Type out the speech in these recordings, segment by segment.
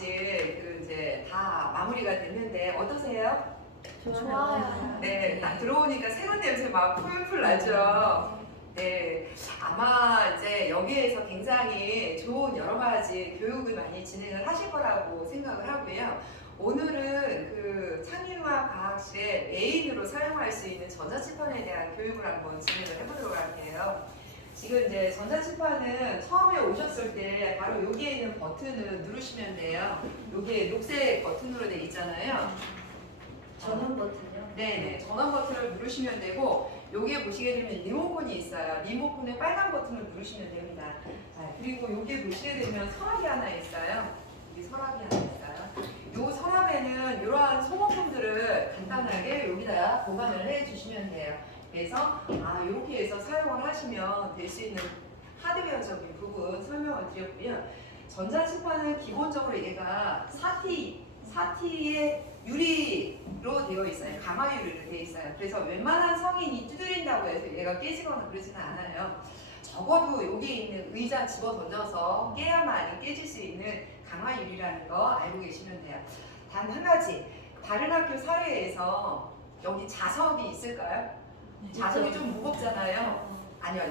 과학실 이제 다 마무리가 됐는데 어떠세요? 좋아요. 네, 딱 들어오니까 새로운 냄새 막 풀풀 나죠. 네, 아마 이제 여기에서 굉장히 좋은 여러 가지 교육을 많이 진행을 하실 거라고 생각을 하고요. 오늘은 그 창의융합 과학실의 메인으로 사용할 수 있는 전자칠판에 대한 교육을 한번 진행을 해보도록 할게요. 지금 이제 전자칠판은 처음에 오셨을 때 바로 여기에 있는 버튼을 누르시면 돼요. 여기에 녹색 버튼으로 되어 있잖아요. 전원 버튼요? 네네, 전원 버튼을 누르시면 되고 여기에 보시게 되면 리모컨이 있어요. 리모컨의 빨간 버튼을 누르시면 됩니다. 자, 그리고 여기에 보시게 되면 서랍이 하나 있어요. 여기 서랍이 하나 있어요. 이 서랍에는 이러한 소모품들을 간단하게 여기다 보관을 해주시면 돼요. 그래서 이렇게 해서 사용을 하시면 될 수 있는 하드웨어적인 부분 설명을 드렸고요. 전자칠판은 기본적으로 얘가 사티의 유리로 되어 있어요. 강화 유리로 되어 있어요. 그래서 웬만한 성인이 두드린다고 해서 얘가 깨지거나 그러지는 않아요. 적어도 여기에 있는 의자 집어 던져서 깨야만 깨질 수 있는 강화 유리라는 거 알고 계시면 돼요. 단 한 가지, 다른 학교 사례에서 여기 자석이 있을까요? 자석이 좀 무겁잖아요. 아니요.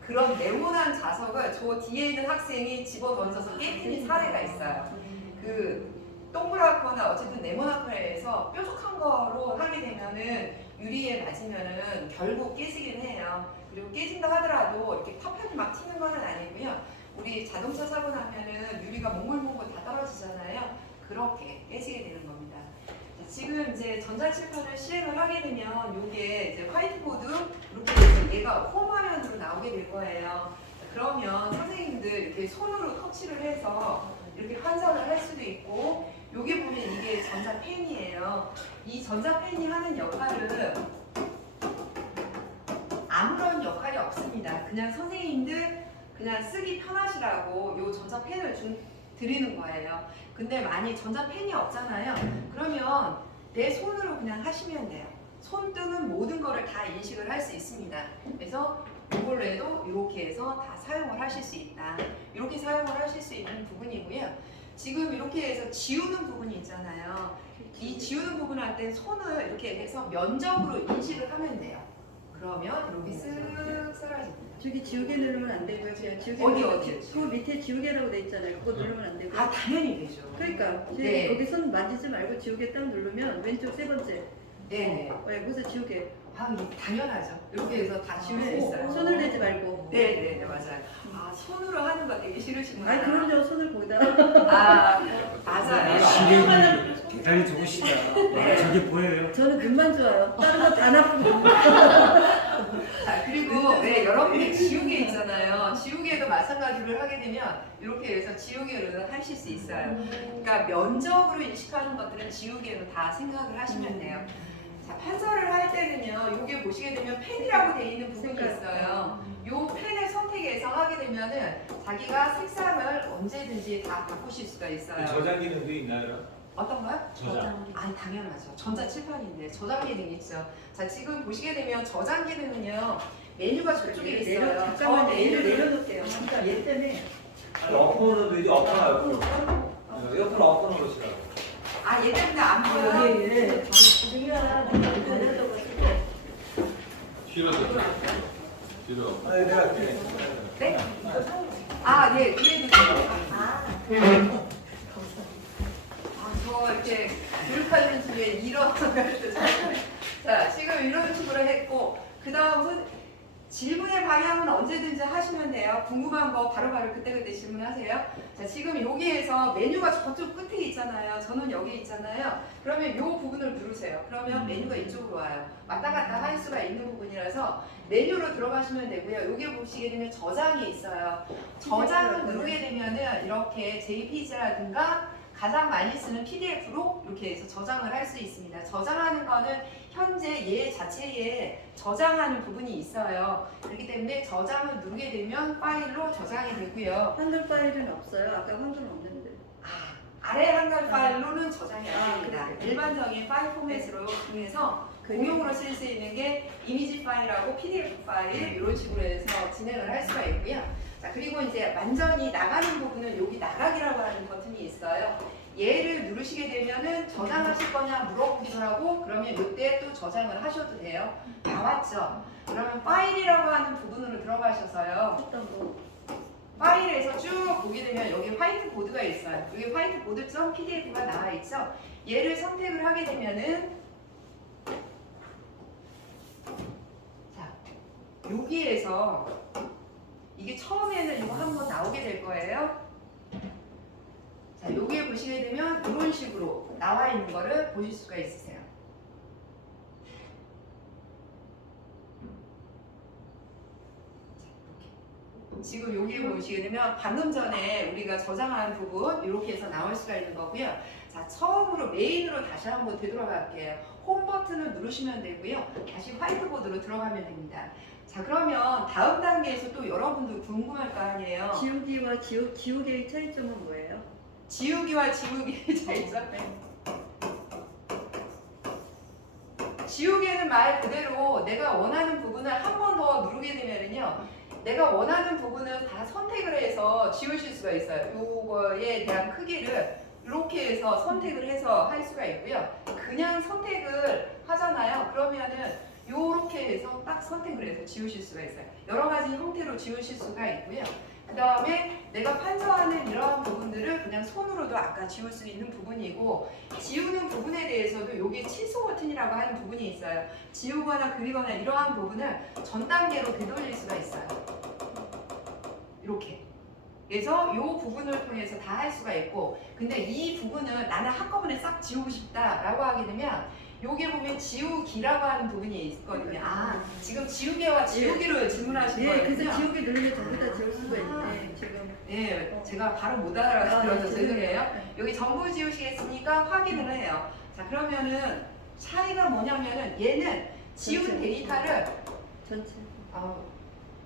그런 네모난 자석을 저 뒤에 있는 학생이 집어 던져서 깨뜨린 사례가 있어요. 그 동그랗거나 어쨌든 네모나거나 해서 뾰족한 거로 하게 되면은 유리에 맞으면은 결국 깨지긴 해요. 그리고 깨진다 하더라도 이렇게 파편이 막 튀는 건 아니고요. 우리 자동차 사고 나면은 유리가 몽글몽글 다 떨어지잖아요. 그렇게 깨지게 되는 겁니다. 자, 지금 이제 전자칠판을 시행을 하게 되면 이게 이제 화이트보드 이렇게 해서 얘가 홈 화면으로 나오게 될 거예요. 자, 그러면 선생님들 이렇게 손으로 터치를 해서 이렇게 환산을 할 수도 있고, 여기 보면 이게 전자펜이에요. 이 전자펜이 하는 역할은 아무런 역할이 없습니다. 그냥 선생님들 그냥 쓰기 편하시라고 이 전자펜을 드리는 거예요. 근데 만약 전자펜이 없잖아요. 그러면 내 손으로 그냥 하시면 돼요. 손등은 모든 거를 다 인식을 할 수 있습니다. 그래서 이걸로 해도 이렇게 해서 다 사용을 하실 수 있다. 이렇게 사용을 하실 수 있는 부분이고요. 지금 이렇게 해서 지우는 부분이 있잖아요. 이 지우는 부분 할 때 손을 이렇게 해서 면적으로 인식을 하면 돼요. 그러면 이렇게 쓱 사라집니다. 저기 지우개 누르면 안 되고요. 그냥 지우개 어디? 그 밑에 지우개라고 돼 있잖아요. 그거 누르면 안 되고. 당연히 되죠. 그러니까 네. 거기 손 만지지 말고 지우개 딱 누르면 왼쪽 세 번째. 네네. 거기서 지우개. 당연하죠. 이렇게 해서 다 지울 수 있어요. 손을 대지 말고. 네네, 맞아요. 손으로 하는 거 되게 싫으시구나. 아니 그럼요. 손을 거기다. 맞아요. 시력이 대단히 좋으시다. 네. 저게 보여요. 저는 눈만 좋아요. 다른 거 다 나쁘고. 자, 그리고 여러분들 지우개 있잖아요. 지우개도 마찬가지로 하게 되면 이렇게 해서 지우개로 하실 수 있어요. 그러니까 면적으로 인식하는 것들은 지우개로 다 생각을 하시면 돼요. 자, 판서를 할 때는요, 여기 보시게 되면 펜이라고 되어 있는 부분이 있어요. 이 펜을 선택해서 하게 되면은 자기가 색상을 언제든지 다 바꾸실 수가 있어요. 저장 기능도 있나요? 어떤 거요? 저장. 당연하죠. 전자칠판인데 저장 기능이 있죠. 자, 지금 보시게 되면 저장 기능은요, 메뉴가 저쪽에 있어요. 잠깐만 얘를 메뉴를 내려놓을게요. 진짜 얘 때문에. 엎어는 되지 엎어요. 옆으로 엎어 놓으시라고. 얘 때문에 안 보여요. 얘 중요한 내려놓고 뒤로 뒤로. 아니 내가 할게. 네? 네, 그래도 돼요. 저 이렇게 교육하는 중에 이런 자, 지금 이런 식으로 했고, 그 다음은 질문의 방향은 언제든지 하시면 돼요. 궁금한 거 바로바로 그때그때 질문하세요. 자, 지금 여기에서 메뉴가 저쪽 끝에 있잖아요. 저는 여기 있잖아요. 그러면 이 부분을 누르세요. 그러면 메뉴가 이쪽으로 와요. 왔다 갔다 할 수가 있는 부분이라서 메뉴로 들어가시면 되고요. 여기 보시게 되면 저장이 있어요. 저장을 누르게 되면은 이렇게 JPG라든가 가장 많이 쓰는 PDF로 이렇게 해서 저장을 할 수 있습니다. 저장하는 거는 현재 얘 자체에 저장하는 부분이 있어요. 그렇기 때문에 저장을 누르게 되면 파일로 저장이 되고요. 한글 파일은 없어요. 아까 한글은 없는데. 아래 한글 파일로는 저장이 안 됩니다. 그래요? 일반적인 파일 포맷으로 통해서 공용으로 쓸 수 있는 게 이미지 파일하고 PDF 파일 이런 식으로 해서 진행을 할 수가 있고요. 자, 그리고 이제 완전히 나가는 부분은 여기 나가기라고 하는 버튼이 있어요. 얘를 누르시게 되면은 저장하실 거냐 물어보기도 하고 그러면 이때 또 저장을 하셔도 돼요. 나왔죠? 그러면 파일이라고 하는 부분으로 들어가셔서요. 일단 뭐 파일에서 쭉 보게 되면 여기 화이트보드가 있어요. 여기 화이트보드.pdf가 나와 있죠? 얘를 선택을 하게 되면은 자, 여기에서 이게 처음에는 이거 한번 나오게 될 거예요. 자, 여기에 보시게 되면 이런 식으로 나와 있는 거를 보실 수가 있으세요. 지금 여기에 보시게 되면 방금 전에 우리가 저장한 부분 이렇게 해서 나올 수가 있는 거고요. 자, 처음으로 메인으로 다시 한번 되돌아갈게요. 홈 버튼을 누르시면 되고요. 다시 화이트보드로 들어가면 됩니다. 자, 그러면 다음 단계에서 또 여러분들 궁금할 거 아니에요. 지우기와 지우개의 차이점은 뭐예요? 지우기와 지우기의 차이점. 지우개는 말 그대로 내가 원하는 부분을 한 번 더 누르게 되면은요, 내가 원하는 부분은 다 선택을 해서 지우실 수가 있어요. 요거에 대한 크기를 이렇게 해서 선택을 해서 할 수가 있고요. 그냥 선택을 하잖아요. 그러면은 요렇게 해서 딱 선택을 해서 지우실 수가 있어요. 여러 가지 형태로 지우실 수가 있고요. 그 다음에 내가 판서하는 이러한 부분들을 그냥 손으로도 아까 지울 수 있는 부분이고, 지우는 부분에 대해서도 여기 취소 버튼이라고 하는 부분이 있어요. 지우거나 그리거나 이러한 부분을 전 단계로 되돌릴 수가 있어요. 이렇게. 그래서 이 부분을 통해서 다 할 수가 있고, 근데 이 부분을 나는 한꺼번에 싹 지우고 싶다라고 하게 되면 여기에 보면 지우기라고 하는 부분이 있거든요. 아, 지금 지우개와 지우기를 질문하신 예, 거예요. 그래서 지우개 누르면 전부 다 지울 수가 있네. 지금. 네, 제가 바로 못 알아들어서 네, 죄송해요. 여기 전부 지우시겠으니까 확인을 해요. 자, 그러면은 차이가 뭐냐면은 얘는 지운 전체. 데이터를 전체.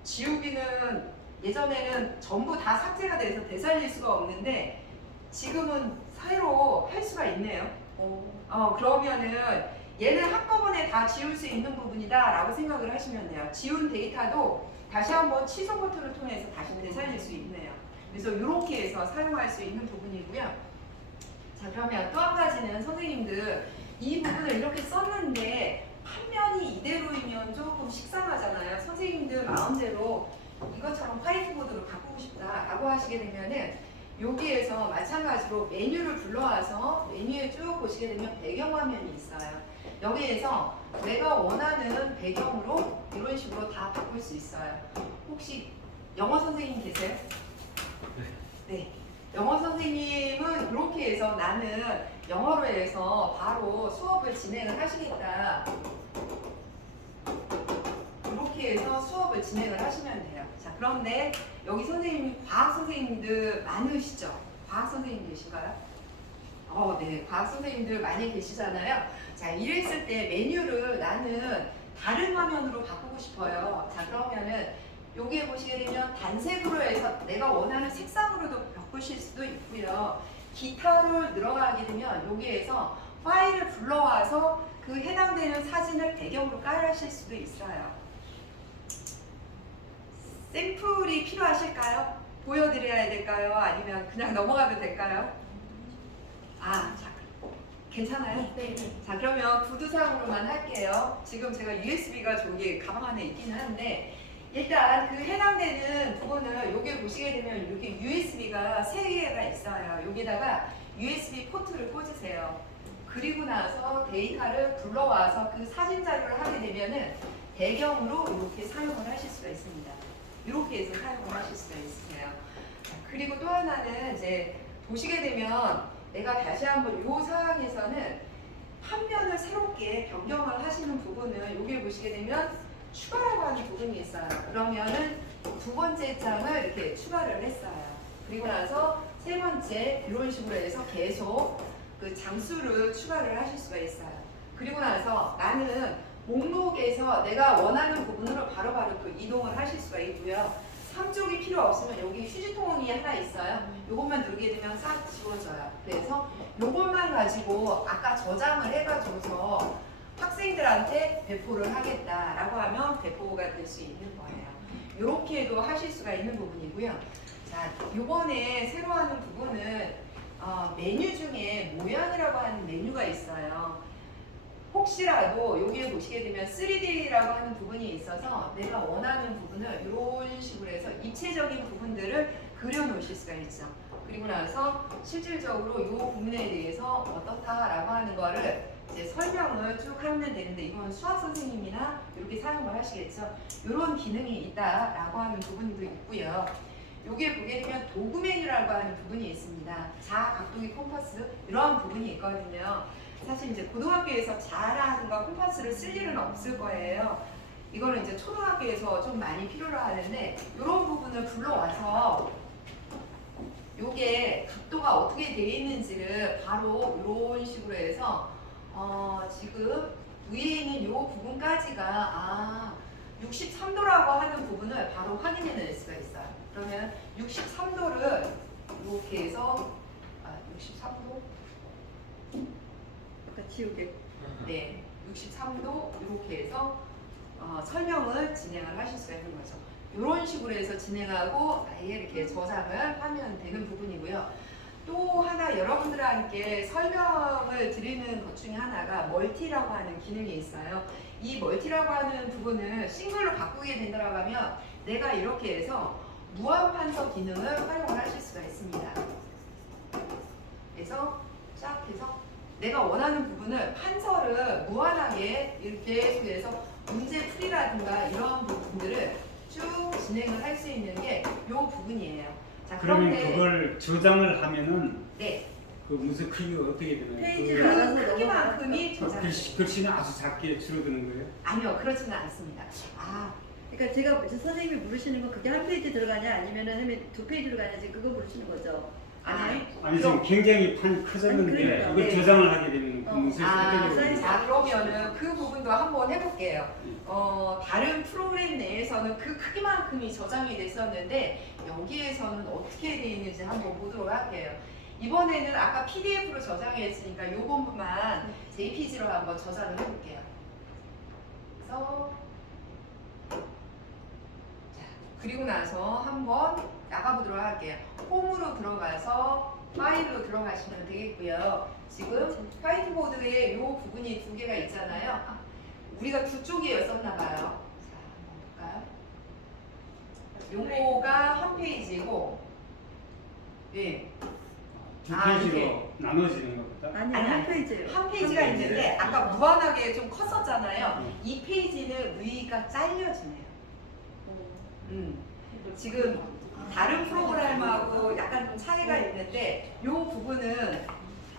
지우기는 예전에는 전부 다 삭제가 돼서 되살릴 수가 없는데 지금은 새로 할 수가 있네요. 그러면은 얘는 한꺼번에 다 지울 수 있는 부분이다 라고 생각을 하시면 돼요. 지운 데이터도 다시 한번 취소 버튼을 통해서 다시 되살릴 수 있네요. 그래서 이렇게 해서 사용할 수 있는 부분이고요. 자, 그러면 또 한 가지는 선생님들 이 부분을 이렇게 썼는데 판면이 이대로이면 조금 식상하잖아요. 선생님들 마음대로 이것처럼 화이트보드로 바꾸고 싶다라고 하시게 되면은 여기에서 마찬가지로 메뉴를 불러와서 메뉴에 쭉 보시게 되면 배경화면이 있어요. 여기에서 내가 원하는 배경으로 이런 식으로 다 바꿀 수 있어요. 혹시 영어 선생님 계세요? 네. 영어 선생님은 이렇게 해서 나는 영어로 해서 바로 수업을 진행을 하시겠다. 이렇게 해서 수업을 진행을 하시면 돼요. 자, 그런데 여기 선생님이 과학 선생님들 많으시죠? 과학 선생님 계신가요? 네. 과학 선생님들 많이 계시잖아요. 자, 이랬을 때 메뉴를 나는 다른 화면으로 바꾸고 싶어요. 자, 그러면은 여기에 보시게 되면 단색으로 해서 내가 원하는 색상으로도 바꾸실 수도 있고요. 기타로 들어가게 되면 여기에서 파일을 불러와서 그 해당되는 사진을 배경으로 깔으실 수도 있어요. 샘플이 필요하실까요? 보여드려야 될까요? 아니면 그냥 넘어가도 될까요? 자, 괜찮아요? 네. 자, 그러면 구두상으로만 할게요. 지금 제가 USB가 저기 가방 안에 있기는 한데 일단 그 해당되는 부분을 여기 보시게 되면 이렇게 USB가 3개가 있어요. 여기다가 USB 포트를 꽂으세요. 그리고 나서 데이터를 불러와서 그 사진 자료를 하게 되면은 배경으로 이렇게 사용을 하실 수가 있습니다. 이렇게 해서 사용을 하실 수가 있으세요. 자, 그리고 또 하나는 이제 보시게 되면 내가 다시 한번 이 상황에서는 판면을 새롭게 변경을 하시는 부분을 여기 보시게 되면 추가라고 하는 부분이 있어요. 그러면은 두 번째 장을 이렇게 추가를 했어요. 그리고 나서 세 번째 이런 식으로 해서 계속 그 장수를 추가를 하실 수가 있어요. 그리고 나서 나는 목록에서 내가 원하는 부분으로 바로바로 또 이동을 하실 수가 있고요. 3쪽이 필요 없으면 여기 휴지통이 하나 있어요. 요것만 누르게 되면 싹 지워져요. 그래서 요것만 가지고 아까 저장을 해가지고서 학생들한테 배포를 하겠다라고 하면 배포가 될 수 있는 거예요. 이렇게도 하실 수가 있는 부분이고요. 자, 요번에 새로 하는 부분은 메뉴 중에 모양이라고 하는 메뉴가 있어요. 혹시라도 여기에 보시게 되면 3D라고 하는 부분이 있어서 내가 원하는 부분을 이런 식으로 해서 입체적인 부분들을 그려 놓으실 수가 있죠. 그리고 나서 실질적으로 이 부분에 대해서 어떻다라고 하는 거를 이제 설명을 쭉 하면 되는데 이건 수학 선생님이나 이렇게 사용을 하시겠죠. 이런 기능이 있다라고 하는 부분도 있고요. 여기에 보게 되면 도구 메뉴라고 하는 부분이 있습니다. 자각도기 콤파스 이런 부분이 있거든요. 사실 이제 고등학교에서 자라든가 콤파스를 쓸 일은 없을 거예요. 이거는 이제 초등학교에서 좀 많이 필요로 하는데 이런 부분을 불러와서 요게 각도가 어떻게 되어 있는지를 바로 이런 식으로 해서 지금 위에 있는 요 부분까지가 63도라고 하는 부분을 바로 확인해 낼 수가 있어요. 그러면 63도를 이렇게 해서 63도 아까 지우개. 네, 63도 이렇게 해서 설명을 진행을 하실 수가 있는 거죠. 이런 식으로 해서 진행하고 아예 이렇게 저장을 하면 되는 부분이고요. 또 하나 여러분들한테 설명을 드리는 것 중에 하나가 멀티라고 하는 기능이 있어요. 이 멀티라고 하는 부분을 싱글로 바꾸게 된다고 하면 내가 이렇게 해서 무한 판서 기능을 활용을 하실 수가 있습니다. 그래서 쫙 해서 내가 원하는 부분을 판서를 무한하게 이렇게 해서 문제 풀이라든가 이런 부분들을 쭉 진행을 할 수 있는 게 이 부분이에요. 자, 그러면 그런데 그걸 저장을 하면은 네, 그 문서 크기가 어떻게 되나요? 페이지를 그 알아서 그 크기만큼이 저장. 글씨는 아주 작게 줄어드는 거예요? 아니요, 그렇지는 않습니다. 그러니까 제가 선생님이 물으시는 건 그게 한 페이지 들어가냐 아니면은 두 페이지로 가냐지 그거 물으시는 거죠. 아니, 아니 지금 굉장히 판이 커졌는데 아니, 그러니까. 이걸 네. 저장을 하게 되면 그 문서에 사이즈. 어떻게 자, 그러면은 그 부분도 한번 해볼게요. 다른 프로그램 내에서는 그 크기만큼이 저장이 됐었는데 여기에서는 어떻게 되어 있는지 한번 보도록 할게요. 이번에는 아까 PDF로 저장했으니까 이 부분만 JPG로 한번 저장을 해볼게요. 그래서 자, 그리고 나서 한번 나가보도록 할게요. 홈으로 들어가서 파일로 들어가시면 되겠고요. 지금 화이트보드에 이 부분이 두 개가 있잖아요. 우리가 두 쪽이었었나 봐요. 자, 한번 볼까요? 요거가 한 페이지고, 예, 두 아, 페이지로 이게. 나눠지는 것보다 아니 아니, 한 페이지예요. 한 페이지가 한 페이지. 있는데 아까 무한하게 좀 컸었잖아요. 이 페이지는 위가 잘려지네요. 지금 다른 프로그램하고 약간 좀 차이가 있는데 이 부분은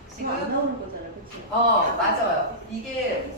지금 안 지금 나오는 거잖아요, 그렇죠? 맞아요. 이게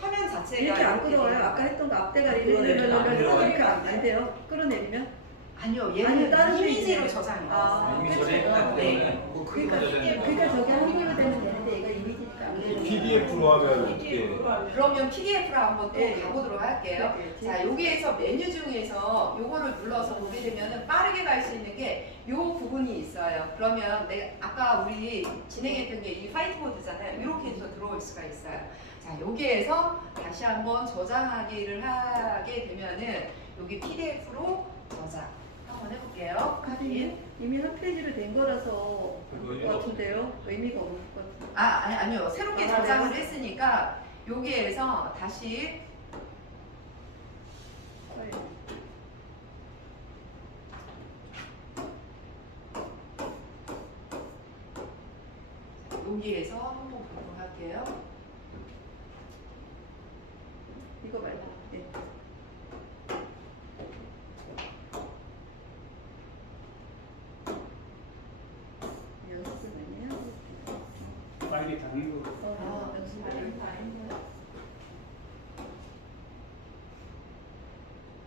화면 자체가 이렇게 안 이렇게 끌어와요. 돼요. 아까 했던 거 앞대가리 끌어내리면 안 이렇게 돼요. 안 돼요. 끌어내리면 아니요, 아니, 얘는 다른 이미지로 페이지예요. 저장이 아, 됐어요. 이미 그렇죠. 저장했기 네. 때문에 뭐 그러니까 저게 한글로 되면 되는데 얘가 이미지니까 안 돼요. PDF로 하면 어떻게? 그러면 PDF로 한번 또 네. 가보도록 할게요. 네. 자, 여기에서 메뉴 중에서 요거를 눌러서 보게 되면은 빠르게 갈 수 있는 게 요 부분이 있어요. 그러면 내가 아까 우리 진행했던 게 이 화이트보드잖아요. 이렇게 해서 들어올 수가 있어요. 자, 여기에서 다시 한번 저장하기를 하게 되면은 여기 PDF로 저장 한번 해볼게요. 확인. 이미 한 페이지로 된 거라서 그거 그럴 의미가 것 같은데요. 의미가 없을 것 같은데. 아니요. 새롭게 아, 저장을 네. 했으니까 여기에서 다시 여기에서 한번 보도록 할게요. 이거 말고. 네. 연습 많이 하고. 파일이 다른 거. 연습 많이 하고.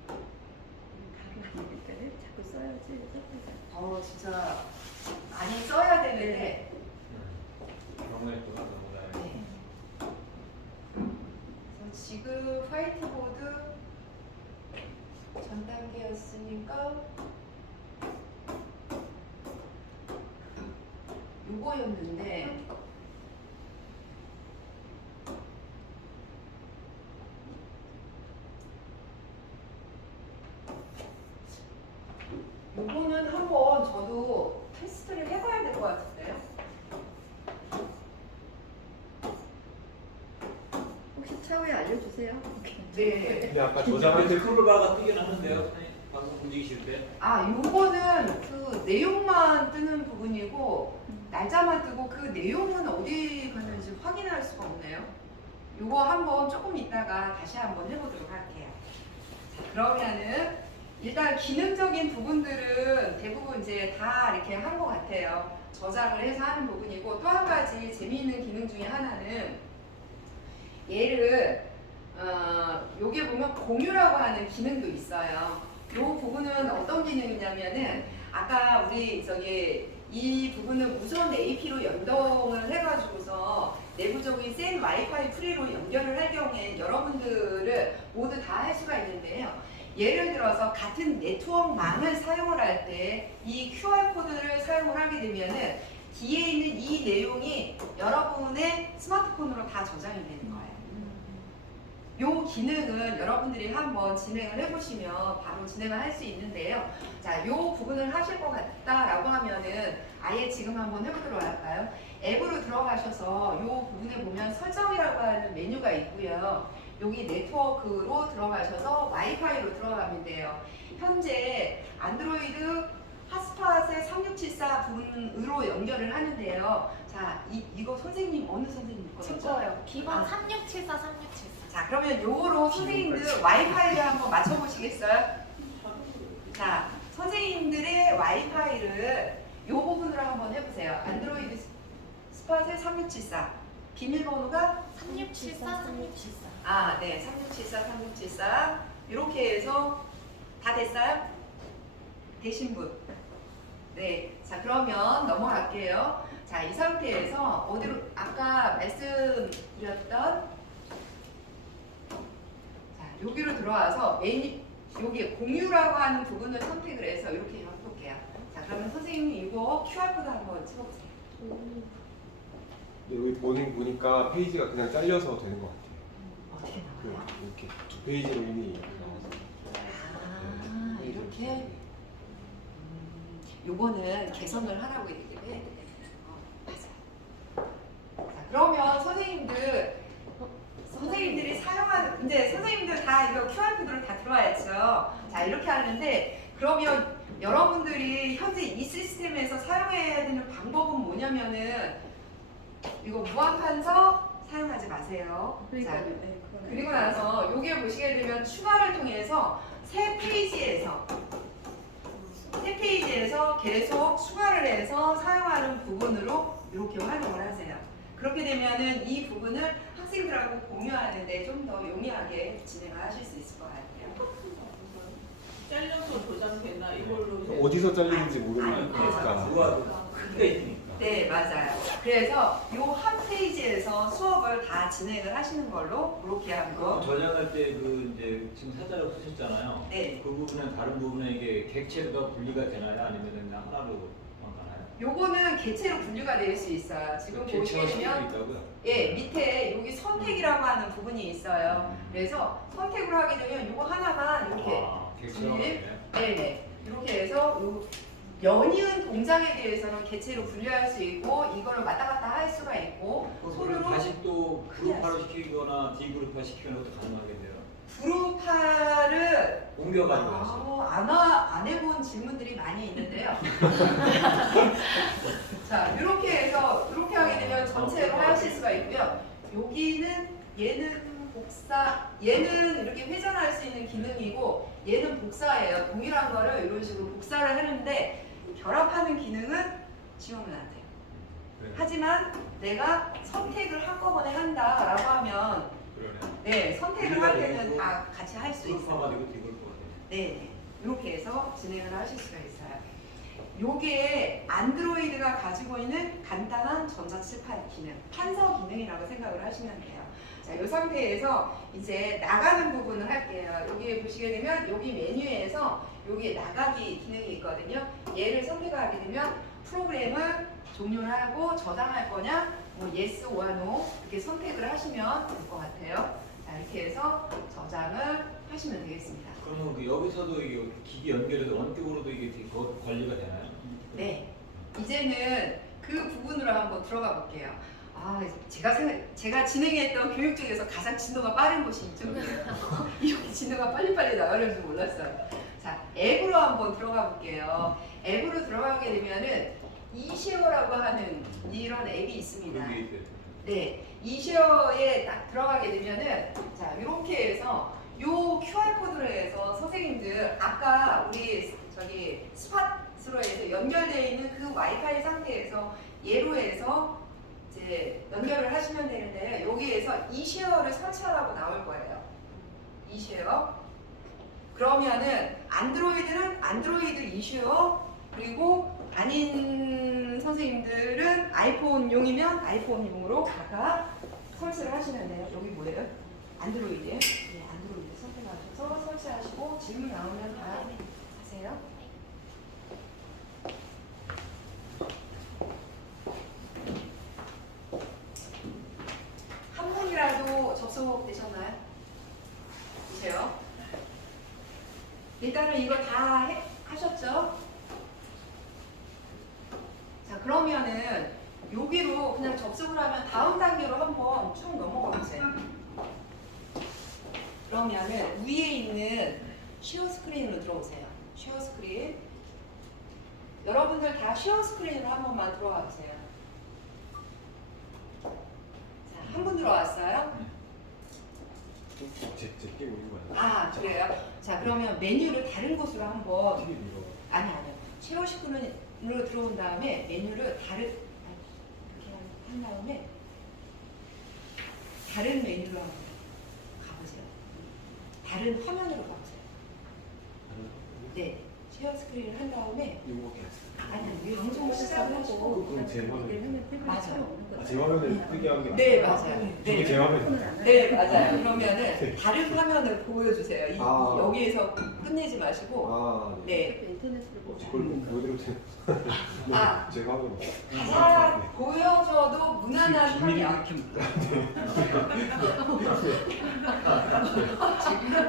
바로 아니니까요. 자꾸 써야지. 진짜 많이 써야 되는데 너무했구나, 너무 네. 그래서 지금 화이트보드 전 단계였으니까 요거였는데 요거는 한번 저도 테스트를 해봐야 될 것 같은데요. 차후에 알려주세요. 네. 근데 아까 저장할 때 저장할 때 스크롤바가 뜨긴 하는데요, 선생님. 방금 움직이실 때. 아, 요거는 그 내용만 뜨는 부분이고 날짜만 뜨고 그 내용은 어디 갔는지 확인할 수가 없네요. 요거 한번 조금 이따가 다시 한번 해보도록 할게요. 자, 그러면은 일단 기능적인 부분들은 대부분 이제 다 이렇게 한 것 같아요. 저장을 해서 하는 부분이고 또 한 가지 재미있는 기능 중에 하나는 얘를 여기 보면 공유라고 하는 기능도 있어요. 이 부분은 어떤 기능이냐면은 아까 우리 이 부분은 무선 AP로 연동을 해가지고서 내부적인 센 와이파이 프리로 연결을 할 경우에 여러분들을 모두 다 할 수가 있는데요. 예를 들어서 같은 네트워크망을 사용을 할 때 이 QR코드를 사용을 하게 되면은 뒤에 있는 이 내용이 여러분의 스마트폰으로 다 저장이 되는 거예요. 요 기능은 여러분들이 한번 진행을 해보시면 바로 진행을 할 수 있는데요. 자, 요 부분을 하실 것 같다라고 하면은 아예 지금 한번 해보도록 할까요? 앱으로 들어가셔서 요 부분에 보면 설정이라고 하는 메뉴가 있고요. 여기 네트워크로 들어가셔서 와이파이로 들어가면 돼요. 현재 안드로이드 핫스팟의 3674 분으로 연결을 하는데요. 자, 이거 선생님 어느 선생님 거죠? 저거요. 비번 아. 3674 3674. 자, 그러면 요거로 선생님들 와이파이를 한번 맞춰보시겠어요? 자, 선생님들의 와이파이를 요 부분으로 한번 해보세요. 안드로이드 스팟의 3674 비밀번호가 3674 3674. 아, 네, 3674 3674 이렇게 해서 다 됐어요? 되신 분? 네, 자 그러면 넘어갈게요. 자, 이 상태에서 어디로 아까 말씀드렸던 자, 여기로 들어와서 여기 공유라고 하는 부분을 선택을 해서 이렇게 해볼게요. 자, 그러면 선생님이 이거 QR코드 한번 찍어보세요. 근데 여기 보니까 페이지가 그냥 잘려서 되는 것 같아요. 어떻게 그 나와요? 이렇게 두 페이지로 이미 이렇게 나와서. 아, 이렇게? 요거는 개선을 하라고 얘기를 해야 돼요. 맞아요. 자, 그러면 선생님들이 사용하는, 이제 선생님들 다 이거 QR코드로 다 들어와야죠. 자, 이렇게 하는데, 그러면 여러분들이 현재 이 시스템에서 사용해야 되는 방법은 뭐냐면은, 이거 무한판서 사용하지 마세요. 자, 그러니까요. 네, 그거는. 그리고 나서 여기에 보시게 되면 추가를 통해서 새 페이지에서 계속 추가를 해서 사용하는 부분으로 이렇게 활용을 하세요. 그렇게 되면은 이 부분을 학생들하고 공유하는데 좀 더 용이하게 진행을 하실 수 있을 것 같아요. 잘려서 저장되나 이걸로 어디서 잘리는지 모르니까. 그거하고 크게 있으니까. 네, 맞아요. 그래서 이 한 페이지에서 수업을 다 진행을 하시는 걸로 그렇게 한거. 저장할 때 그 이제 지금 사자로 쓰셨잖아요. 네. 그 부분은 다른 부분에 이게 객체가 분리가 되나요? 아니면 그냥 하나로 가나요? 요거는 개체로 분류가 될 수 있어요. 지금 보시게 객체가 실수 되면 있다고요? 예, 밑에 여기 선택이라고 하는 부분이 있어요. 그래서 선택을 하게 되면 요거 하나만 이렇게 객체가 분리. 되네. 네네. 이렇게 해서 요 연이은 동작에 대해서는 개체로 분류할 수 있고 이거를 왔다 갔다 할 수가 있고 그럼 손으로 다시 또 그룹화를 시키거나 디그룹화 시키는 것도 가능하겠네요. 그룹화를 옮겨가지고 하시죠. 안 해본 질문들이 많이 있는데요. 자, 이렇게 해서 이렇게 하게 되면 전체로 하실 수가 있고요. 여기는 얘는 얘는 이렇게 회전할 수 있는 기능이고 얘는 복사예요. 동일한 거를 이런 식으로 복사를 하는데 결합하는 기능은 지원은 안 돼요. 그래요. 하지만 내가 선택을 한꺼번에 한다라고 하면 그러네요. 네, 선택을 할 때는 다 같이 할 수 그룹화 있어요. 가지고 디그룹화. 네, 이렇게 해서 진행을 하실 수가 있어요. 요게 안드로이드가 가지고 있는 간단한 전자칠판 기능, 판서 기능이라고 생각을 하시면 돼요. 자, 이 상태에서 이제 나가는 부분을 할게요. 여기 보시게 되면 여기 메뉴에서 여기 나가기 기능이 있거든요. 얘를 선택하게 되면 프로그램을 종료를 하고 저장할 거냐, 뭐 yes or no 이렇게 선택을 하시면 될 것 같아요. 자, 이렇게 해서 저장을 하시면 되겠습니다. 그러면 그 여기서도 이게 기기 연결해서 원격으로도 이게 관리가 되나요? 네, 이제는 그 부분으로 한번 들어가 볼게요. 제가 진행했던 교육 중에서 가장 진도가 빠른 곳이 이쪽이에요. 이렇게 진도가 빨리빨리 나가는 줄 몰랐어요. 자, 앱으로 한번 들어가 볼게요. 앱으로 들어가게 되면은 이쉐어라고 하는 이런 앱이 있습니다. 여기 있어요. 네, 이쉐어에 딱 들어가게 되면은 자, 이렇게 해서 요 QR 코드로 해서 선생님들 아까 우리 저기 스팟으로 해서 연결되어 있는 그 와이파이 상태에서 얘로 해서 이제 연결을 하시면 되는데 여기에서 이쉐어를 설치하라고 나올 거예요. 이쉐어. 그러면은 안드로이드는 안드로이드 이쉐어, 그리고 아닌 선생님들은 아이폰용이면 아이폰용으로 각각 설치를 하시면 돼요. 여기 뭐예요? 안드로이드에. 네, 안드로이드 선택하셔서 설치하시고 질문 나오면 다 하세요. 한 분이라도 접속되셨나요? 보세요. 일단은 이거 다 하셨죠? 자, 그러면은 여기로 그냥 접속을 하면 다음 단계로 한번 쭉 넘어가 보세요. 그러면은 위에 있는 쉐어 스크린으로 들어오세요. 쉐어 스크린. 여러분들 다 쉐어 스크린으로 한 번만 들어와 보세요. 자, 한 분 들어왔어요? 제 게임 올린 거야. 아, 그래요? 자, 그러면 메뉴를 다른 곳으로 한번 TV 밀어. 아니요. 쉐어 스크린으로 들어온 다음에 메뉴를 이렇게 한 다음에 다른 메뉴로 한번 가보세요. 다른 화면으로 가보세요. 네, 쉐어 스크린을 한 다음에 이거밖에 안 써. 아니, 방송을 시작하고 그럼 제 화면. 맞아요. 제 화면을 뜨게 한 게 네, 아니라 맞아요. 이게 네. 제 화면. 네, 맞아요. 그러면은 다른 화면을 보여주세요. 아. 여기에서 끝내지 마시고. 아, 네. 인터넷으로 보자. 그걸 보여드려도 돼요? 아. 제 화면. 가장 보여줘도 무난한 비밀이 화면.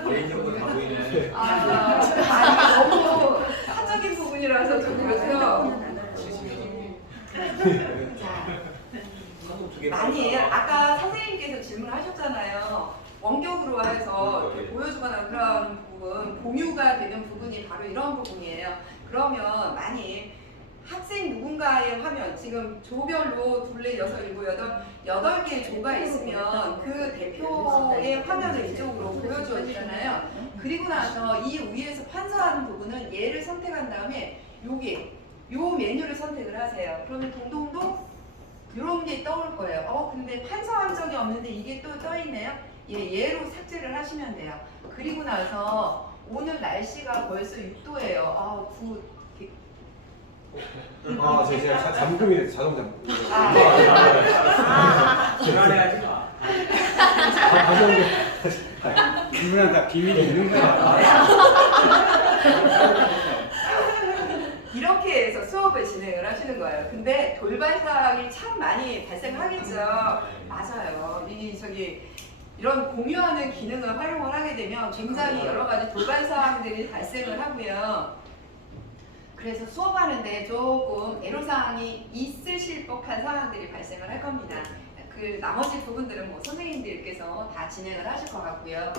그렇게 개인적으로 다 보이네. 아니, 너무 사적인 부분이라서 좀 그렇죠. 자, 많이 아까 선생님께서 질문하셨잖아요. 원격으로 해서 이렇게 보여주거나 그런 부분, 공유가 되는 부분이 바로 이런 부분이에요. 그러면 많이 학생 누군가의 화면, 지금 조별로 둘레, 여섯, 일곱, 여덟 개의 조가 있으면 그 대표의 화면을 이쪽으로 보여주었잖아요. 그리고 나서 이 위에서 판서하는 부분은 얘를 선택한 다음에 요 메뉴를 선택을 하세요. 그러면 동동동 이런 게 떠올 거예요. 근데 판서한 적이 없는데 이게 또 떠있네요. 얘로 삭제를 하시면 돼요. 그리고 나서 오늘 날씨가 벌써 6도예요. 제가 잠금이 돼서 자동 잠금. 불안해하지 마. 다시 한 개. 누구나 다 비밀이 있는 거야. 이렇게 해서 수업을 진행을 하시는 거예요. 근데 돌발 사항이 참 많이 발생하겠죠. 맞아요. 이런 공유하는 기능을 활용을 하게 되면 굉장히 여러 가지 돌발 사항들이 발생을 하고요. 그래서 수업하는데 조금 애로사항이 있으실 법한 상황들이 발생을 할 겁니다. 그 나머지 부분들은 뭐 선생님들께서 다 진행을 하실 것 같고요.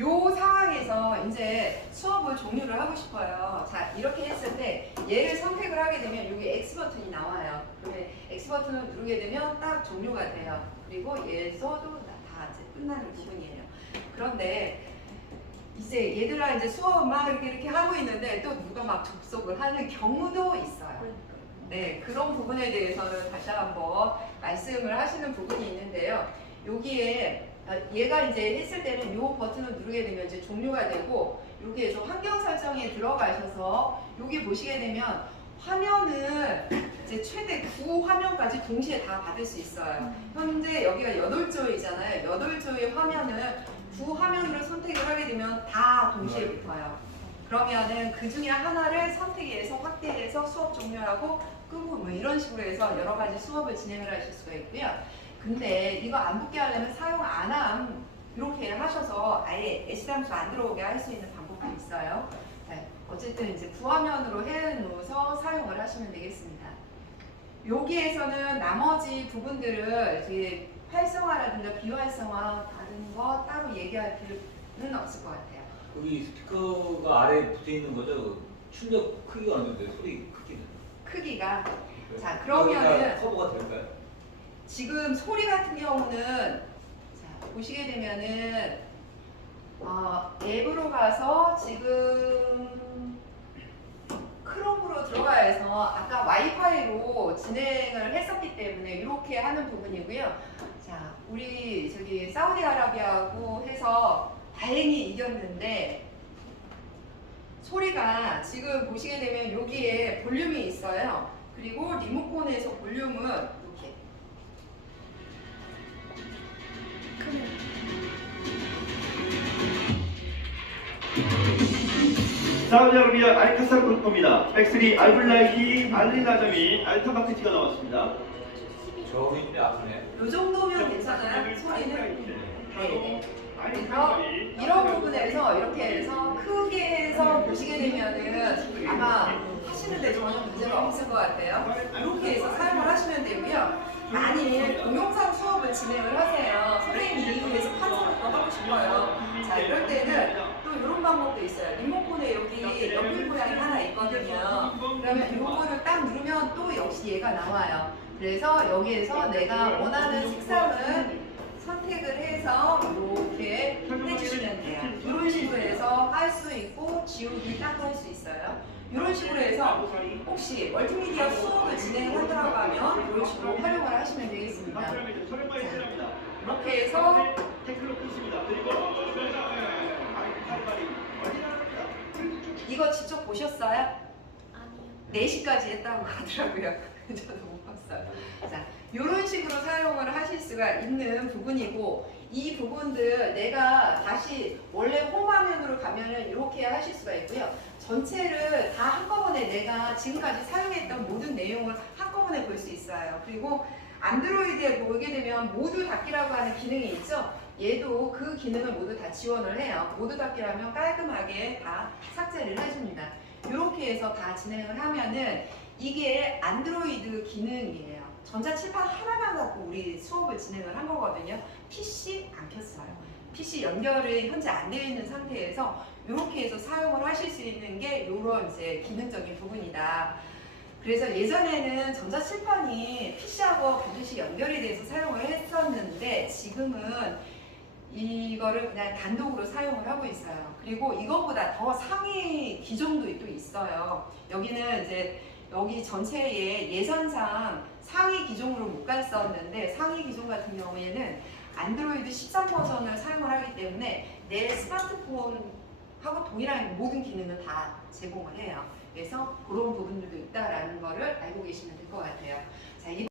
요 상황에서 이제 수업을 종료를 하고 싶어요. 자, 이렇게 했을 때 얘를 선택을 하게 되면 여기 X 버튼이 나와요. 그러면 X 버튼을 누르게 되면 딱 종료가 돼요. 그리고 얘에서도 다 이제 끝나는 부분이에요. 그런데 이제 얘들아 이제 수업 막 이렇게 하고 있는데 또 누가 막 접속을 하는 경우도 있어요. 네, 그런 부분에 대해서는 다시 한번 말씀을 하시는 부분이 있는데요. 여기에 얘가 이제 했을 때는 이 버튼을 누르게 되면 이제 종료가 되고 여기에서 환경 설정에 들어가셔서 여기 보시게 되면 화면을 이제 최대 9화면까지 동시에 다 받을 수 있어요. 현재 여기가 8조이잖아요. 8조의 화면을 9화면으로 선택을 하게 되면 다 동시에 붙어요. 그러면은 그 중에 하나를 선택해서 확대해서 수업 종료하고 끄고 뭐 이런 식으로 해서 여러 가지 수업을 진행을 하실 수가 있고요. 근데 이거 안 붙게 하려면 사용 안 함 이렇게 하셔서 아예 애시당초 안 들어오게 할 수 있는 방법도 있어요. 네, 어쨌든 이제 9화면으로 해놓아서 사용을 하시면 되겠습니다. 여기에서는 나머지 부분들을 이제 활성화라든가 비활성화 다른 거 따로 얘기할 필요는 없을 것 같아요. 여기 스피커가 아래에 붙어 있는 거죠? 출력 크기가 어느 정도 돼요? 소리 크기는? 크기가 자 여기다 그러면은 커버가 될까요? 지금 소리 같은 경우는 자 보시게 되면은 앱으로 가서 지금 크롬으로 들어가야 해서 아까 와이파이로 진행을 했었기 때문에 이렇게 하는 부분이고요. 자 우리 저기 사우디아라비아하고 해서 다행히 이겼는데 소리가 지금 보시게 되면 여기에 볼륨이 있어요. 그리고 리모컨에서 볼륨은 이렇게 사우디아라비아 알카살 그룹입니다. 백스리 알블라이히 알리나자미 알타바크티가 나왔습니다. 저기 좀 아프네. 이 정도면 괜찮아요. 소리는 네. 그래서 이런 부분에서 이렇게 해서 크게 해서 보시게 되면은 아마 하시는데 전혀 문제가 없을 것 같아요. 이렇게 해서 사용을 하시면 되고요. 만일 동영상 수업을 진행을 하세요. 선생님이 이후에서 판사를 또 하고 싶어요. 자 이럴 때는 또 이런 방법도 있어요. 리모컨에 여기 연필 모양이 하나 있거든요. 그러면 이거를 딱 누르면 또 역시 얘가 나와요. 그래서 여기에서 내가 원하는 색상을 선택을 해서 이렇게 해주시면 돼요. 이런 식으로 해서 할 수 있고 지우기 딱 할 수 있어요. 이런 식으로 해서 혹시 멀티미디어 수업을 진행하더라고 하면 이런 식으로 활용을 하시면 되겠습니다. 자, 이렇게 해서 이거 직접 보셨어요? 아니요. 4시까지 했다고 하더라고요. 저도 못 봤어요. 자, 이런 식으로 사용을 하실 수가 있는 부분이고 이 부분들 내가 다시 원래 홈화면으로 가면은 이렇게 하실 수가 있고요. 전체를 다 한꺼번에 내가 지금까지 사용했던 모든 내용을 한꺼번에 볼 수 있어요. 그리고 안드로이드에 보게 되면 모두 닫기라고 하는 기능이 있죠. 얘도 그 기능을 모두 다 지원을 해요. 모두 닫기라면 깔끔하게 다 삭제를 해줍니다. 이렇게 해서 다 진행을 하면은 이게 안드로이드 기능이에요. 전자칠판 하나만 갖고 우리 수업을 진행을 한 거거든요. PC 안 켰어요. PC 연결이 현재 안 되어 있는 상태에서 이렇게 해서 사용을 하실 수 있는 게 이런 이제 기능적인 부분이다. 그래서 예전에는 전자칠판이 PC하고 반드시 연결이 돼서 사용을 했었는데 지금은 이거를 그냥 단독으로 사용을 하고 있어요. 그리고 이것보다 더 상위 기종도 또 있어요. 여기는 이제 여기 전체에 예산상 상위 기종으로 못 갔었는데 상위 기종 같은 경우에는 안드로이드 13 버전을 사용을 하기 때문에 내 스마트폰하고 동일한 모든 기능을 다 제공을 해요. 그래서 그런 부분들도 있다라는 거를 알고 계시면 될 것 같아요. 자,